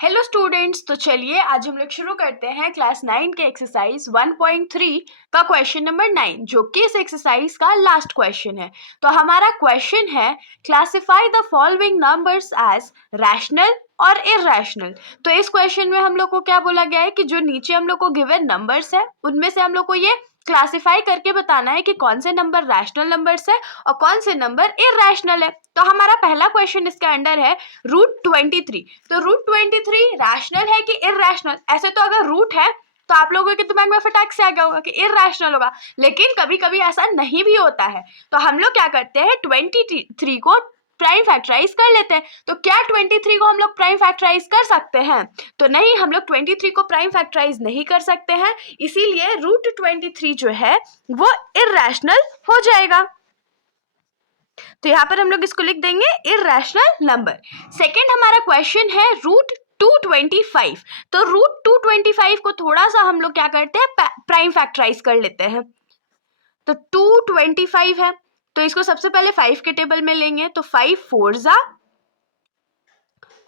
Hello students, तो चलिए आज हम लोग शुरू करते हैं क्लास 9 के एक्सरसाइज 1.3 का क्वेश्चन नंबर 9, जो कि इस एक्सरसाइज का लास्ट क्वेश्चन है। तो हमारा क्वेश्चन है classify the following numbers as rational और इरैशनल। तो इस क्वेश्चन में हम लोग को क्या बोला गया है कि जो नीचे हम लोग को गिवन नंबर्स है उनमें से हम लोग को ये क्लासिफाई करके बताना है कि कौन से नंबर रैशनल नंबर्स है और कौन से नंबर इरैशनल है। तो हमारा पहला क्वेश्चन इसके अंडर है √23। तो √23 रैशनल है कि इरैशनल? ऐसे तो अगर रूट है तो आप लोगों के दिमाग में फटाक से आ गया होगा कि इरैशनल होगा, लेकिन कभी कभी ऐसा नहीं भी होता है। तो हम लोग क्या करते हैं, 23 को प्राइम फैक्टराइज कर लेते हैं। तो क्या 23 को हम लोग प्राइम फैक्टराइज कर सकते हैं? तो नहीं, हम लोग 23 को प्राइम फैक्टराइज नहीं कर सकते हैं, इसीलिए √23 जो है वो इरैशनल हो जाएगा। तो यहाँ पर हम लोग इसको लिख देंगे इरैशनल नंबर। सेकेंड हमारा क्वेश्चन है √225। तो √225 को थोड़ा सा हम लोग क्या करते हैं, प्राइम फैक्टराइज कर लेते हैं। तो 225 है तो इसको सबसे पहले 5 के टेबल में लेंगे, तो 5 4 जा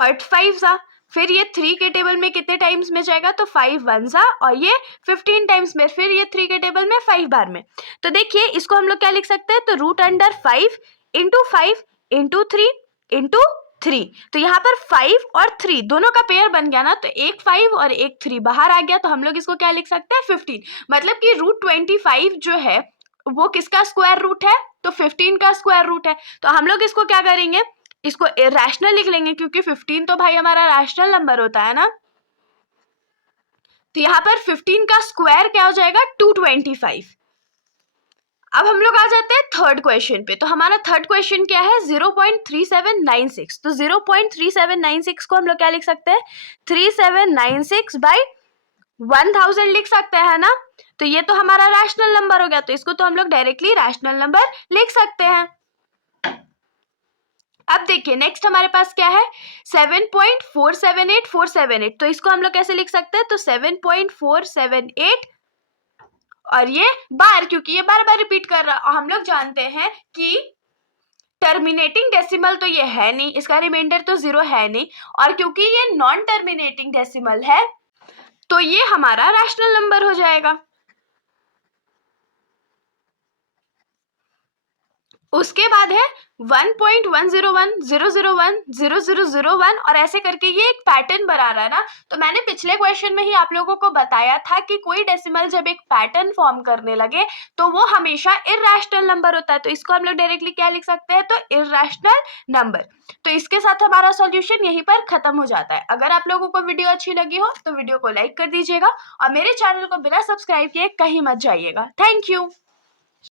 और 5 जा, फिर ये 3 के टेबल में कितने टाइम्स में जाएगा, तो 5 1 जा और ये 15 टाइम्स में, फिर ये 3 के टेबल में 5 बार में। तो देखिए इसको हम लोग क्या लिख सकते हैं, तो √5 इंटू 5 इंटू 3 इंटू 3। तो यहाँ पर 5 और 3 दोनों का पेयर बन गया ना, तो एक 5 और एक 3 बाहर आ गया, तो हम लोग इसको क्या लिख सकते हैं, 15। मतलब कि √25 जो है वो किसका स्क्वायर रूट है, तो 15 का स्क्वायर रूट है। तो हम लोग इसको क्या करेंगे, इसको रैशनल लिख लेंगे, क्योंकि 15 तो भाई हमारा रैशनल नंबर होता है ना। तो यहाँ पर 15 का स्क्वायर क्या हो जाएगा, 225। अब हम लोग आ जाते हैं थर्ड क्वेश्चन पे। तो हमारा थर्ड क्वेश्चन क्या है, 0.3796। तो 0.3796 को हम लोग क्या लिख सकते हैं, 3796 बाई 1000 लिख सकते हैं ना। तो ये तो हमारा रैशनल नंबर हो गया, तो इसको तो हम लोग डायरेक्टली रैशनल नंबर लिख सकते हैं। अब देखिए नेक्स्ट हमारे पास क्या है, 7.478478। तो इसको हम लोग कैसे लिख सकते हैं, तो 7.478 और ये बार, क्योंकि ये बार बार रिपीट कर रहा है और हम लोग जानते हैं कि टर्मिनेटिंग डेसिमल तो ये है नहीं, इसका रिमाइंडर तो 0 है नहीं, और क्योंकि ये नॉन टर्मिनेटिंग डेसिमल है तो ये हमारा रैशनल नंबर हो जाएगा। उसके बाद है 1.1010010001 और ऐसे करके ये एक पैटर्न बना रहा है ना। तो मैंने पिछले क्वेश्चन में ही आप लोगों को बताया था कि कोई डेसिमल जब एक पैटर्न फॉर्म करने लगे तो वो हमेशा इरैशनल नंबर होता है। तो इसको हम लोग डायरेक्टली क्या लिख सकते हैं, तो इरैशनल नंबर। तो इसके साथ हमारा सॉल्यूशन यहीं पर खत्म हो जाता है। अगर आप लोगों को वीडियो अच्छी लगी हो तो वीडियो को लाइक कर दीजिएगा और मेरे चैनल को बिना सब्सक्राइब किए कहीं मत जाइएगा। Thank you.